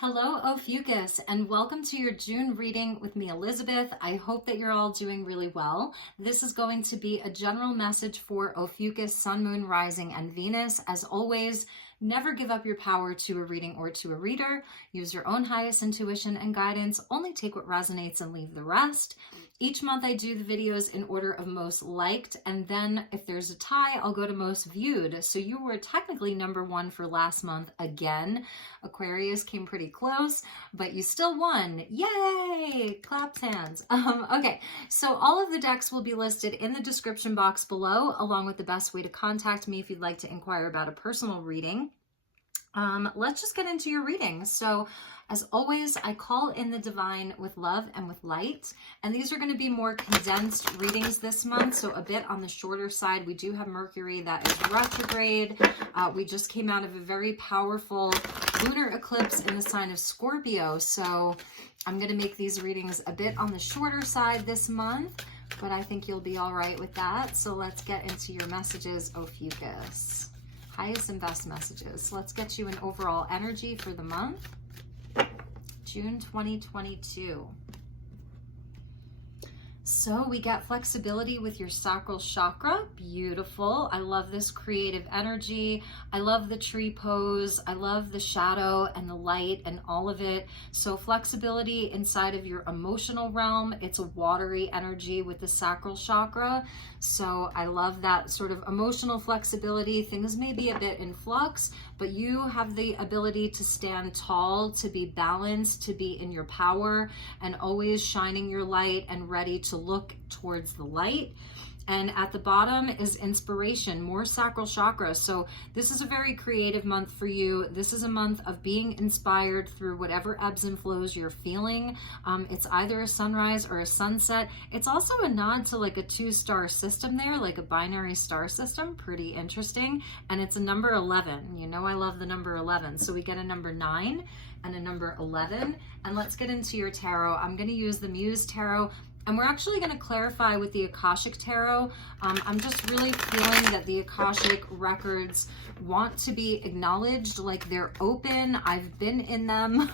Hello, Ophiuchus, and welcome to your June reading with me, Elizabeth. I hope that you're all doing really well. This is going to be a general message for Ophiuchus, Sun, Moon, Rising, and Venus. As always, never give up your power to a reading or to a reader. Use your own highest intuition and guidance. Only take what resonates and leave the rest. Each month I do the videos in order of most liked, and then if there's a tie, I'll go to most viewed. So you were technically #1 for last month again. Aquarius came pretty close, but you still won. Yay! Claps hands. Okay, so all of the decks will be listed in the description box below, along with the best way to contact me if you'd like to inquire about a personal reading. Let's just get into your reading. So as always, I call in the divine with love and with light, and these are going to be more condensed readings this month, so a bit on the shorter side. We do have Mercury that is retrograde. We just came out of a very powerful lunar eclipse in the sign of Scorpio, so I'm going to make these readings a bit on the shorter side this month, but I think you'll be all right with that. So let's get into your messages, Ophiuchus. Highest and best messages. Let's get you an overall energy for the month, June 2022. So we get flexibility with your sacral chakra. Beautiful. I love this creative energy. I love the tree pose. I love the shadow and the light and all of it. So flexibility inside of your emotional realm. It's a watery energy with the sacral chakra. So I love that sort of emotional flexibility. Things may be a bit in flux, but you have the ability to stand tall, to be balanced, to be in your power, and always shining your light and ready to look towards the light. And at the bottom is inspiration, more sacral chakra. So this is a very creative month for you. This is a month of being inspired through whatever ebbs and flows you're feeling. It's either a sunrise or a sunset. It's also a nod to like a 2-star system there, like a binary star system. Pretty interesting. And it's a number 11. You know I love the number 11. So we get a number 9 and a number 11. And let's get into your tarot. I'm going to use the Muse tarot. And we're actually going to clarify with the Akashic Tarot. I'm just really feeling that the Akashic records want to be acknowledged, like they're open. I've been in them,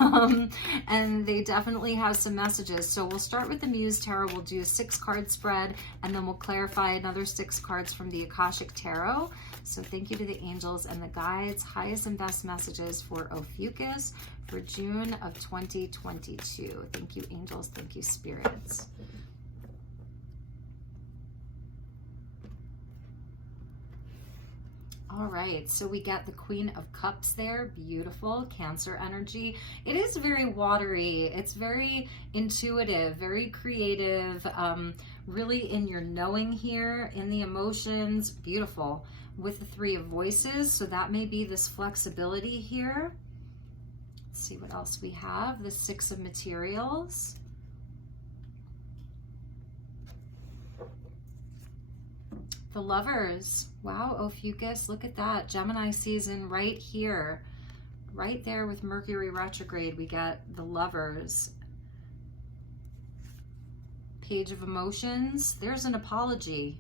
and they definitely have some messages. So we'll start with the Muse Tarot. We'll do a 6-card spread, and then we'll clarify another 6 cards from the Akashic Tarot. So thank you to the angels and the guides. Highest and best messages for Ophiuchus for June of 2022. Thank you, angels. Thank you, spirits. All right, so we got the Queen of Cups there. Beautiful. Cancer energy. It is very watery. It's very intuitive, very creative, really in your knowing here, in the emotions. Beautiful. With the 3 of Voices, so that may be this flexibility here. Let's see what else we have. The 6 of Materials. The Lovers. Wow, Ophiuchus, look at that. Gemini season right here. Right there with Mercury retrograde, we get the Lovers. Page of Emotions. There's an apology.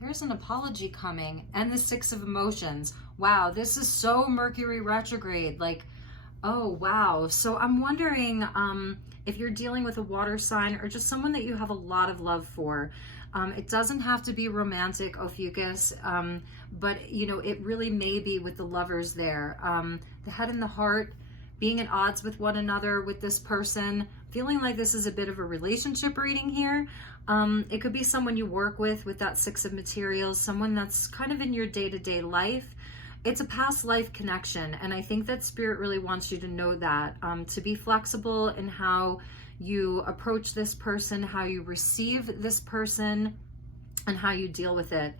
There's an apology coming. And the 6 of Emotions. Wow, this is so Mercury retrograde. Like, oh, wow. So I'm wondering if you're dealing with a water sign or just someone that you have a lot of love for. It doesn't have to be romantic, Ophiuchus, but, you know, it really may be with the Lovers there. The head and the heart, being at odds with one another with this person, feeling like this is a bit of a relationship reading here. It could be someone you work with that 6 of Materials, someone that's kind of in your day-to-day life. It's a past life connection, and I think that Spirit really wants you to know that, to be flexible in how you approach this person, how you receive this person, and how you deal with it.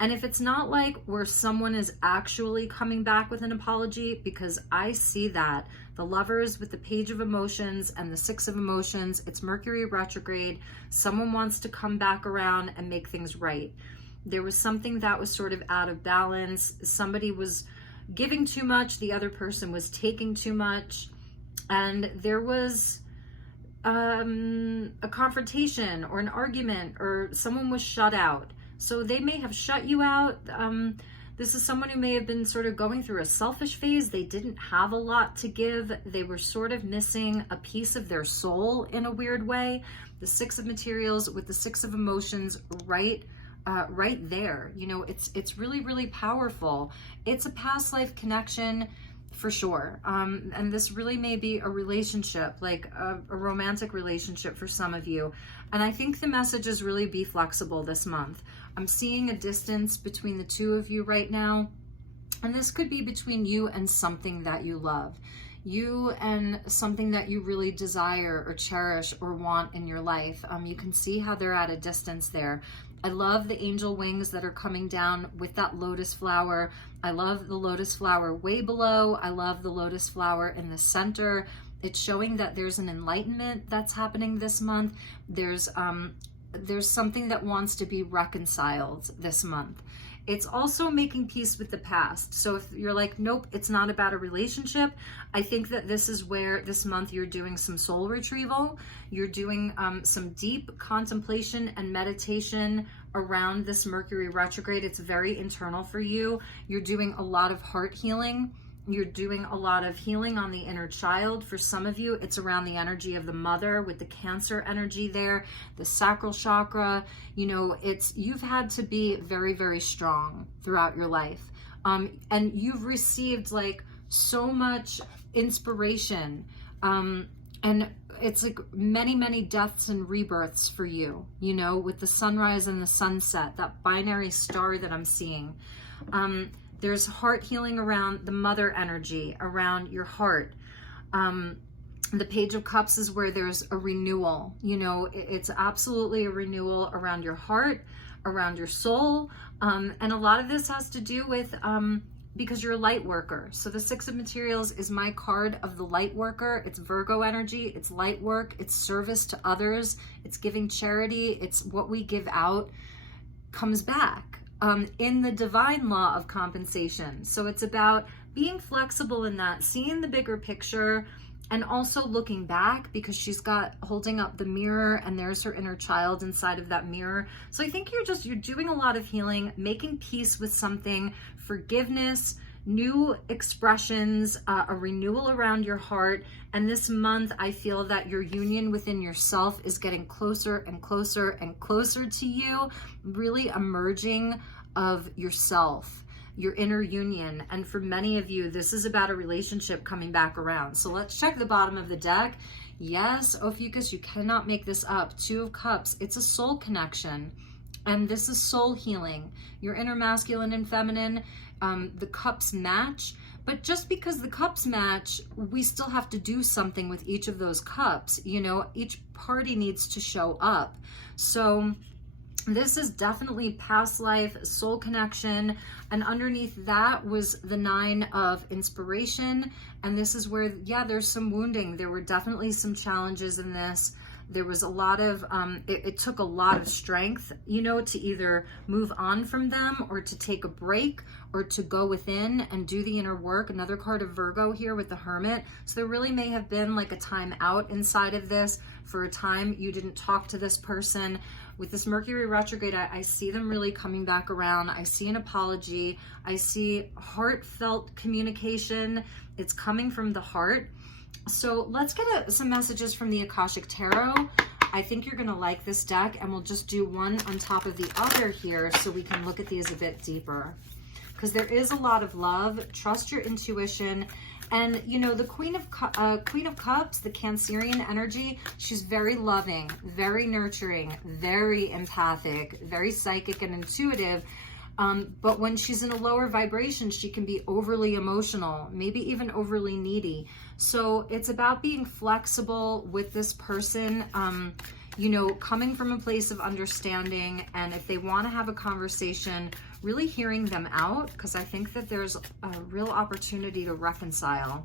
And if it's not like where someone is actually coming back with an apology, because I see that, the Lovers with the Page of Emotions and the 6 of Emotions, it's Mercury retrograde. Someone wants to come back around and make things right. There was something that was sort of out of balance. Somebody was giving too much, the other person was taking too much, and there was a confrontation or an argument, or someone was shut out. So they may have shut you out. The This is someone who may have been sort of going through a selfish phase. They didn't have a lot to give. They were sort of missing a piece of their soul in a weird way. The Six of Materials with the Six of Emotions right there. You know, it's really, really powerful. It's a past life connection for sure. And this really may be a relationship, like a romantic relationship for some of you. And I think the message is really be flexible this month. I'm seeing a distance between the two of you right now. And this could be between you and something that you love. You and something that you really desire or cherish or want in your life. You can see how they're at a distance there. I love the angel wings that are coming down with that lotus flower. I love the lotus flower way below. I love the lotus flower in the center. It's showing that there's an enlightenment that's happening this month. There's something that wants to be reconciled this month. It's also making peace with the past. So if you're like, nope, it's not about a relationship, I think that this is where this month you're doing some soul retrieval. You're doing some deep contemplation and meditation around this Mercury retrograde. It's very internal for you. You're doing a lot of heart healing. You're doing a lot of healing on the inner child. For some of you, it's around the energy of the mother with the Cancer energy there, the sacral chakra. You know, you've had to be very, very strong throughout your life. And you've received like so much inspiration. And it's like many, many deaths and rebirths for you, you know, with the sunrise and the sunset, that binary star that I'm seeing. There's heart healing around the mother energy, around your heart. The Page of Cups is where there's a renewal. You know, it's absolutely a renewal around your heart, around your soul. And a lot of this has to do with, because you're a light worker. So the Six of Materials is my card of the light worker. It's Virgo energy, it's light work, it's service to others, it's giving charity, it's what we give out comes back. In the divine law of compensation. So it's about being flexible in that, seeing the bigger picture, and also looking back, because she's holding up the mirror and there's her inner child inside of that mirror. So I think you're doing a lot of healing, making peace with something, forgiveness, new expressions, a renewal around your heart. And this month, I feel that your union within yourself is getting closer and closer and closer to you, really emerging of yourself, your inner union. And for many of you, this is about a relationship coming back around. So let's check the bottom of the deck. Yes, Ophiuchus, you cannot make this up. Two of Cups, it's a soul connection. And this is soul healing. Your inner masculine and feminine, the cups match. But just because the cups match, we still have to do something with each of those cups. You know, each party needs to show up. So this is definitely past life, soul connection. And underneath that was the Nine of Inspiration. And this is where, yeah, there's some wounding. There were definitely some challenges in this. There was a lot of, it took a lot of strength, you know, to either move on from them or to take a break or to go within and do the inner work. Another card of Virgo here with the Hermit. So there really may have been like a time out inside of this. For a time, you didn't talk to this person. With this Mercury retrograde, I see them really coming back around. I see an apology. I see heartfelt communication. It's coming from the heart. So let's get some messages from the Akashic Tarot. I think you're going to like this deck, and we'll just do one on top of the other here so we can look at these a bit deeper. Because there is a lot of love. Trust your intuition. And, you know, the Queen of Cups, the Cancerian energy, she's very loving, very nurturing, very empathic, very psychic and intuitive. But when she's in a lower vibration, she can be overly emotional, maybe even overly needy. So it's about being flexible with this person, you know, coming from a place of understanding. And if they want to have a conversation, really hearing them out, because I think that there's a real opportunity to reconcile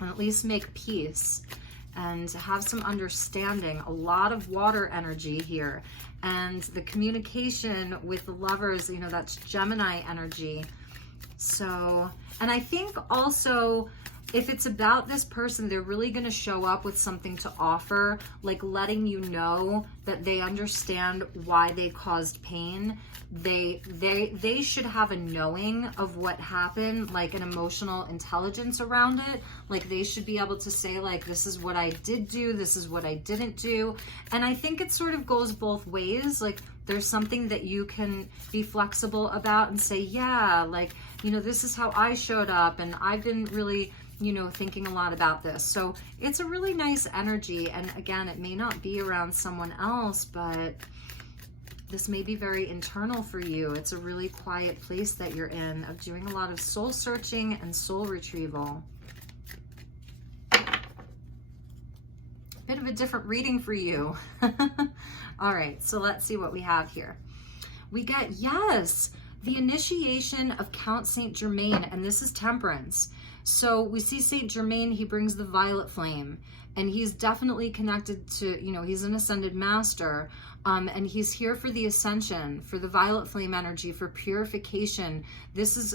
and at least make peace and have some understanding. A lot of water energy here. And the communication with the lovers, you know, that's Gemini energy. So, and I think also if it's about this person, they're really going to show up with something to offer, like letting you know that they understand why they caused pain. They should have a knowing of what happened, like an emotional intelligence around it. Like they should be able to say, like, this is what I did do, this is what I didn't do. And I think it sort of goes both ways. Like there's something that you can be flexible about and say, yeah, like, you know, this is how I showed up, and I've been really, you know, thinking a lot about this. So it's a really nice energy. And again, it may not be around someone else, but this may be very internal for you. It's a really quiet place that you're in, of doing a lot of soul searching and soul retrieval. Bit of a different reading for you. All right, so let's see what we have here. We get, yes, the initiation of Count Saint Germain, and this is Temperance. So we see Saint Germain, he brings the violet flame, and he's definitely connected to, you know, he's an ascended master, and he's here for the ascension, for the violet flame energy, for purification. This is,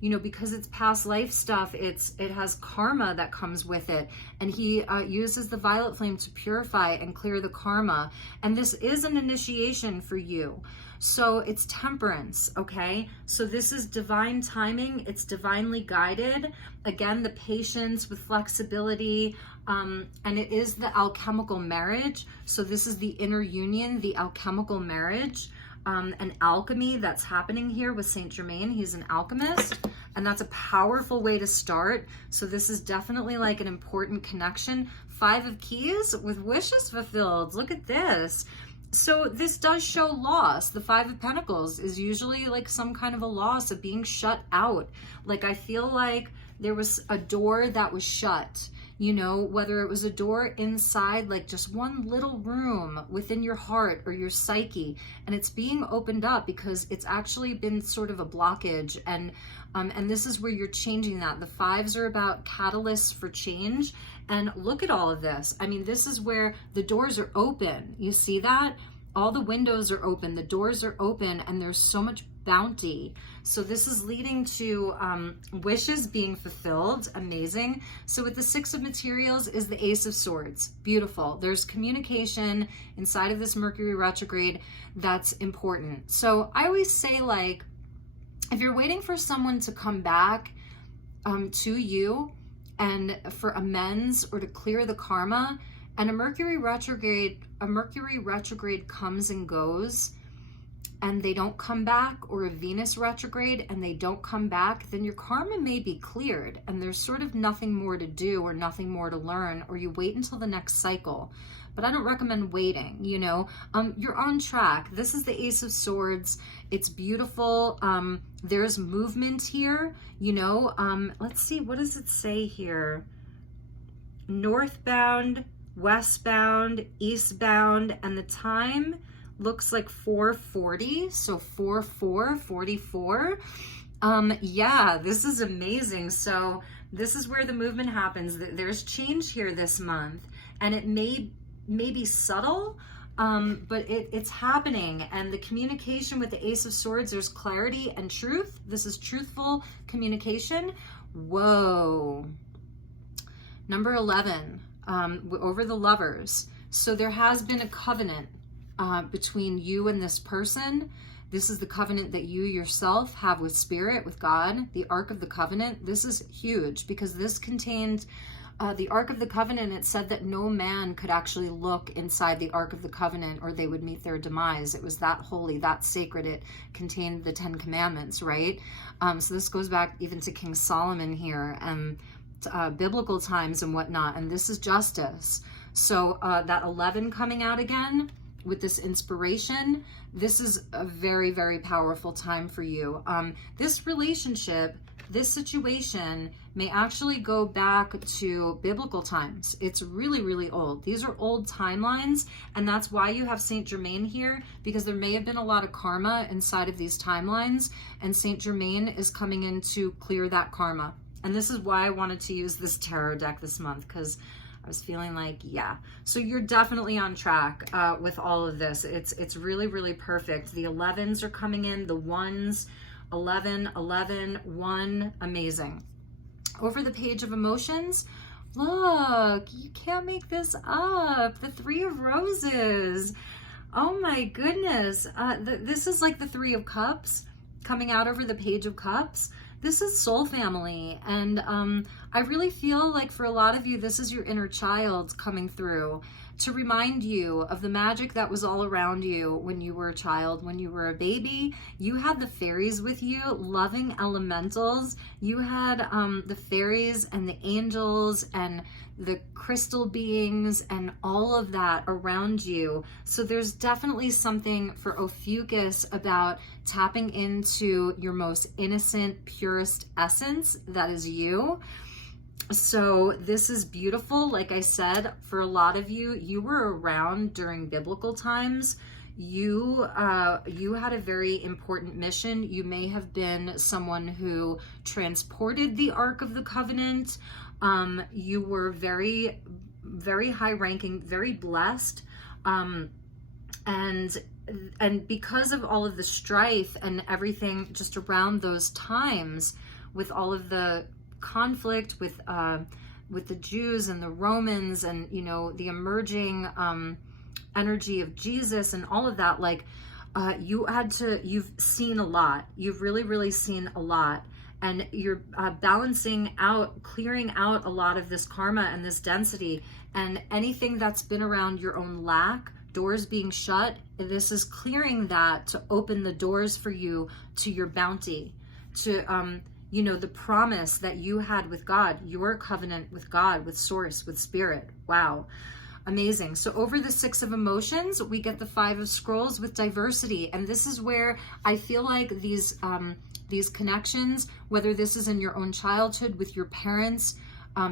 you know, because it's past life stuff, it has karma that comes with it, and he uses the violet flame to purify and clear the karma. And this is an initiation for you. So it's Temperance, okay? So this is divine timing. It's divinely guided. Again, the patience with flexibility, and it is the alchemical marriage. So this is the inner union, the alchemical marriage, and alchemy that's happening here with Saint Germain. He's an alchemist, and that's a powerful way to start. So this is definitely like an important connection. 5 of Keys with wishes fulfilled. Look at this. So this does show loss. The 5 of Pentacles is usually like some kind of a loss of being shut out. Like I feel like there was a door that was shut, you know, whether it was a door inside, like just one little room within your heart or your psyche, and it's being opened up because it's actually been sort of a blockage. And this is where you're changing that. The 5s are about catalysts for change. And look at all of this. I mean, this is where the doors are open. You see that? All the windows are open, the doors are open, and there's so much bounty. So this is leading to wishes being fulfilled. Amazing. So with the 6 of Materials is the Ace of Swords. Beautiful. There's communication inside of this Mercury retrograde that's important. So I always say, like, if you're waiting for someone to come back to you, and for amends or to clear the karma, and a Mercury retrograde comes and goes, and they don't come back, or a Venus retrograde and they don't come back, then your karma may be cleared and there's sort of nothing more to do or nothing more to learn, or you wait until the next cycle. But I don't recommend waiting, you know. You're on track. This is the Ace of Swords. It's beautiful. There's movement here, you know. Let's see, what does it say here? Northbound, westbound, eastbound, and the time looks like 4:40, so 4/4/44. Yeah, this is amazing. So this is where the movement happens. There's change here this month, and it may be subtle, but it's happening. And the communication with the Ace of Swords, there's clarity and truth. This is truthful communication. Whoa. Number 11, over the Lovers. So there has been a covenant between you and this person. This is the covenant that you yourself have with Spirit, with God, the Ark of the Covenant. This is huge because this contained the Ark of the Covenant. It said that no man could actually look inside the Ark of the Covenant or they would meet their demise. It was that holy, that sacred. It contained the 10 Commandments, right? So this goes back even to King Solomon here, and biblical times and whatnot. And this is justice. So that 11 coming out again with this inspiration, this is a very, very powerful time for you. This relationship, this situation may actually go back to biblical times. It's really, really old. These are old timelines, and that's why you have Saint Germain here, because there may have been a lot of karma inside of these timelines, and Saint Germain is coming in to clear that karma. And this is why I wanted to use this tarot deck this month, because I was feeling like, yeah. So you're definitely on track with all of this. It's really, really perfect. The 11s are coming in, the 1s, 11, 11, 1, amazing. Over the page of emotions, look, you can't make this up. The Three of Roses. Oh my goodness. This is like the Three of Cups coming out over the Page of Cups. This is soul family. And I really feel like for a lot of you, this is your inner child coming through to remind you of the magic that was all around you when you were a child, when you were a baby. You had the fairies with you, loving elementals. You had the fairies and the angels and the crystal beings and all of that around you. So there's definitely something for Ophiuchus about tapping into your most innocent, purest essence that is you. So this is beautiful. Like I said, for a lot of you, you were around during biblical times. You had a very important mission. You may have been someone who transported the Ark of the Covenant. You were very, very high ranking, very blessed. And because of all of the strife and everything just around those times, with all of the conflict with the Jews and the Romans, and the emerging energy of Jesus and all of that, like you've seen a lot. You've really seen a lot, and you're balancing out, clearing out a lot of this karma and this density, and anything that's been around your own lack, doors being shut. This is clearing that to open the doors for you to your bounty, to the promise that you had with God, your covenant with God, with Source, with Spirit. Wow. Amazing. So over the Six of Emotions, we get the Five of Scrolls with diversity. And this is where I feel like these connections, whether this is in your own childhood with your parents,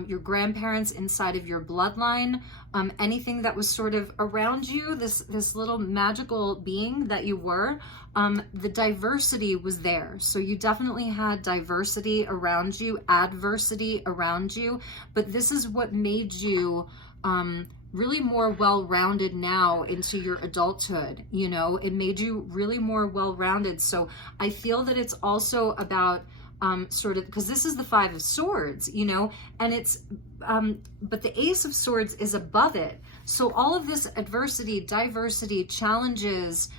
your grandparents, inside of your bloodline, anything that was sort of around you, this little magical being that you were, the diversity was there. So you definitely had diversity around you, adversity around you, but this is what made you really more well-rounded now into your adulthood. It made you really more well-rounded. So I feel that it's also about sort of, because this is the Five of Swords, and it's, but the Ace of Swords is above it. So all of this adversity, diversity, challenges,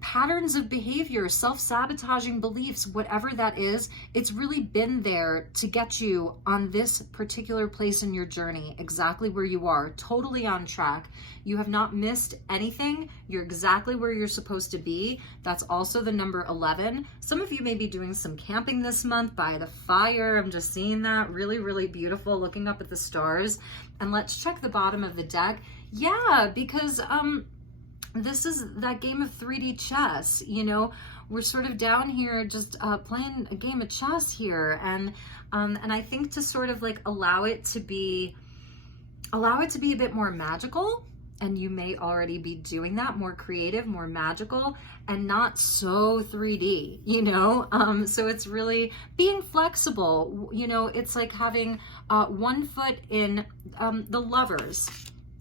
patterns of behavior, self-sabotaging beliefs, whatever that is, it's really been there to get you on this particular place in your journey, exactly where you are, totally on track. You have not missed anything. You're exactly where you're supposed to be. That's also the number 11. Some of you may be doing some camping this month by the fire. I'm just seeing that. Really beautiful, looking up at the stars. And let's check the bottom of the deck. Yeah, because this is that game of 3D chess. We're sort of down here just playing a game of chess here, and I think to sort of like allow it to be a bit more magical, and you may already be doing that, more creative, more magical, and not so 3D, so it's really being flexible. It's like having 1 foot in the Lovers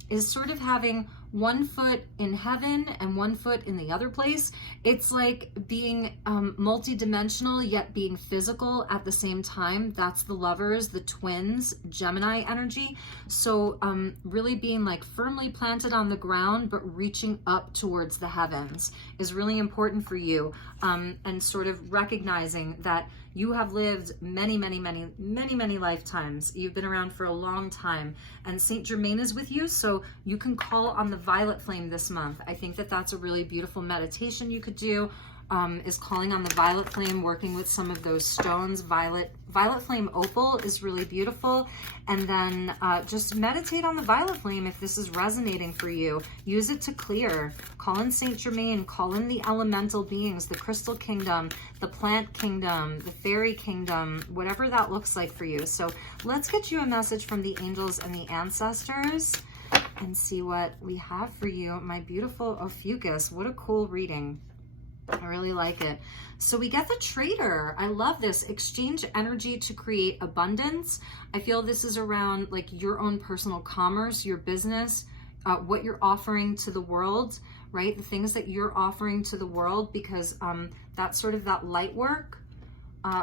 is sort of having 1 foot in heaven and 1 foot in the other place. It's like being multi-dimensional yet being physical at the same time. That's the Lovers, the twins, Gemini energy. So really being like firmly planted on the ground but reaching up towards the heavens is really important for you, and sort of recognizing that you have lived many lifetimes. You've been around for a long time, and Saint Germaine is with you, so you can call on the violet flame this month. I think that that's a really beautiful meditation you could do, is calling on the violet flame, working with some of those stones. Violet flame opal is really beautiful. And then just meditate on the violet flame if this is resonating for you. Use it to clear. Call in Saint Germaine, call in the elemental beings, the crystal kingdom, the plant kingdom, the fairy kingdom, whatever that looks like for you. So let's get you a message from the angels and the ancestors and see what we have for you, my beautiful Ophiuchus. What a cool reading. I really like it. So we get the Trader. I love this. Exchange energy to create abundance. I feel this is around like your own personal commerce, your business, what you're offering to the world, right? The things that you're offering to the world, because that's sort of that light work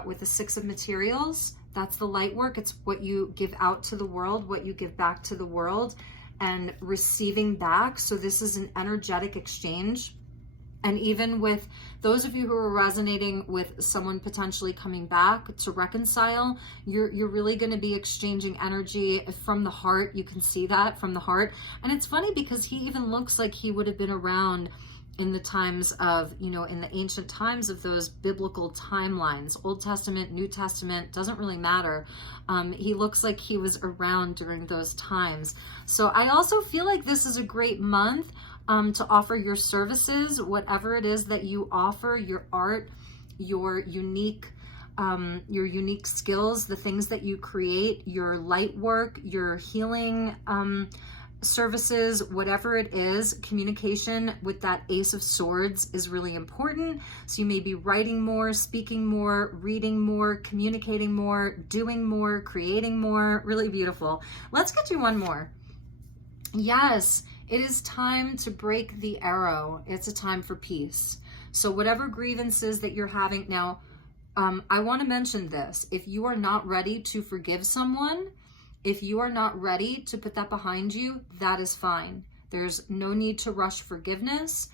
with the Six of Materials. That's the light work. It's what you give out to the world, what you give back to the world, and receiving back. So this is an energetic exchange. And even with those of you who are resonating with someone potentially coming back to reconcile, you're really going to be exchanging energy from the heart. You can see that from the heart. And it's funny because he even looks like he would have been around in the times of, you know, in the ancient times of those biblical timelines, Old Testament, New Testament, doesn't really matter. He looks like he was around during those times. So I also feel like this is a great month to offer your services, whatever it is that you offer, your art, your unique skills, the things that you create, your light work, your healing services, whatever it is. Communication with that Ace of Swords is really important. So you may be writing more, speaking more, reading more, communicating more, doing more, creating more. Really beautiful. Let's get you one more. Yes, it is time to break the arrow. It's a time for peace. So whatever grievances that you're having now, I want to mention this. If you are not ready to forgive someone, if you are not ready to put that behind you, that is fine. There's no need to rush forgiveness.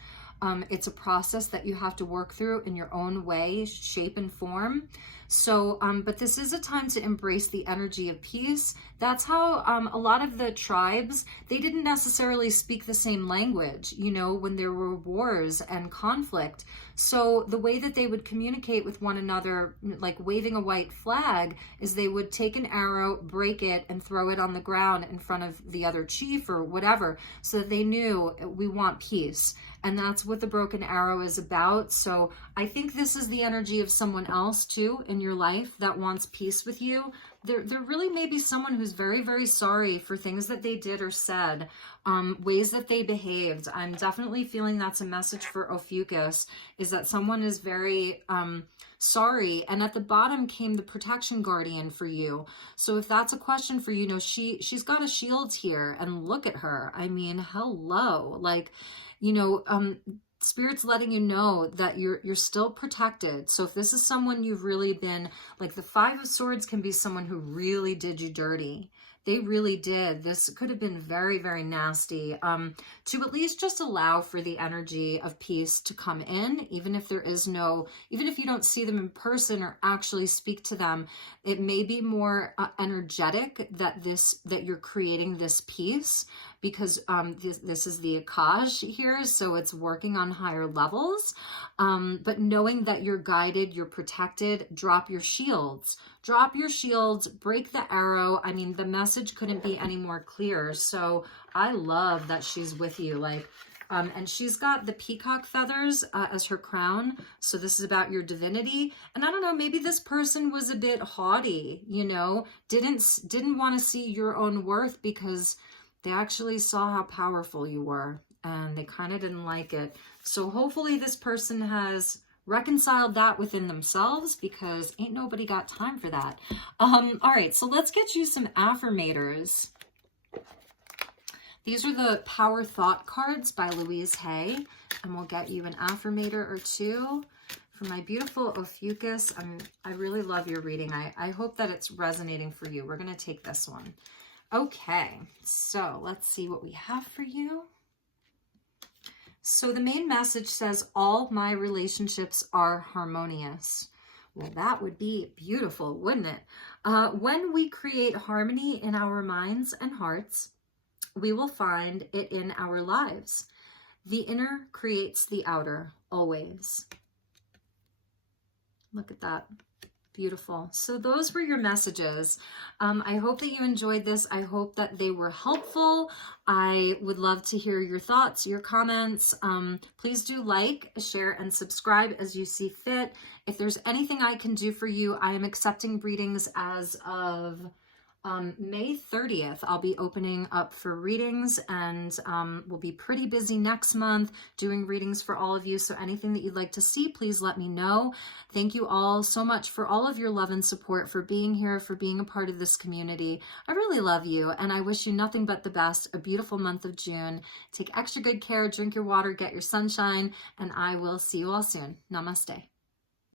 It's a process that you have to work through in your own way, shape, and form. So, but this is a time to embrace the energy of peace. That's how a lot of the tribes, they didn't necessarily speak the same language, you know, when there were wars and conflict. So the way that they would communicate with one another, like waving a white flag, is they would take an arrow, break it, and throw it on the ground in front of the other chief or whatever, so that they knew we want peace. And that's what the broken arrow is about. So I think this is the energy of someone else too in your life that wants peace with you. There really may be someone who's very, very sorry for things that they did or said, ways that they behaved. I'm definitely feeling that's a message for Ophiuchus, is that someone is very sorry. And at the bottom came the protection guardian for you. So if that's a question for you, you know, she's got a shield here, and look at her. I mean, hello, like, you know, Spirit's letting you know that you're still protected. So if this is someone you've really been, like the Five of Swords can be someone who really did you dirty. They really did. This could have been very, very nasty. To at least just allow for the energy of peace to come in, even if there is no, even if you don't see them in person or actually speak to them, it may be more energetic that you're creating this peace, because this is the Akashic here, so it's working on higher levels. But knowing that you're guided, you're protected, drop your shields. Drop your shields, break the arrow. I mean, the message couldn't be any more clear. So I love that she's with you. Like, and she's got the peacock feathers as her crown. So this is about your divinity. And I don't know, maybe this person was a bit haughty, you know, didn't want to see your own worth because they actually saw how powerful you were and they kind of didn't like it. So hopefully this person has reconciled that within themselves, because ain't nobody got time for that. All right, so let's get you some affirmators. These are the Power Thought cards by Louise Hay, and we'll get you an affirmator or two. For my beautiful Ophiuchus, I really love your reading. I hope that it's resonating for you. We're going to take this one. Okay, so let's see what we have for you. So the main message says, all my relationships are harmonious. Well, that would be beautiful, wouldn't it? When we create harmony in our minds and hearts, we will find it in our lives. The inner creates the outer, always. Look at that. Beautiful. So those were your messages. I hope that you enjoyed this. I hope that they were helpful. I would love to hear your thoughts, your comments. Please do like, share, and subscribe as you see fit. If there's anything I can do for you, I am accepting readings as of May 30th. I'll be opening up for readings, and we'll be pretty busy next month doing readings for all of you. So anything that you'd like to see, please let me know. Thank you all so much for all of your love and support, for being here, for being a part of this community. I really love you, and I wish you nothing but the best. A beautiful month of June. Take extra good care, drink your water, get your sunshine, and I will see you all soon. Namaste.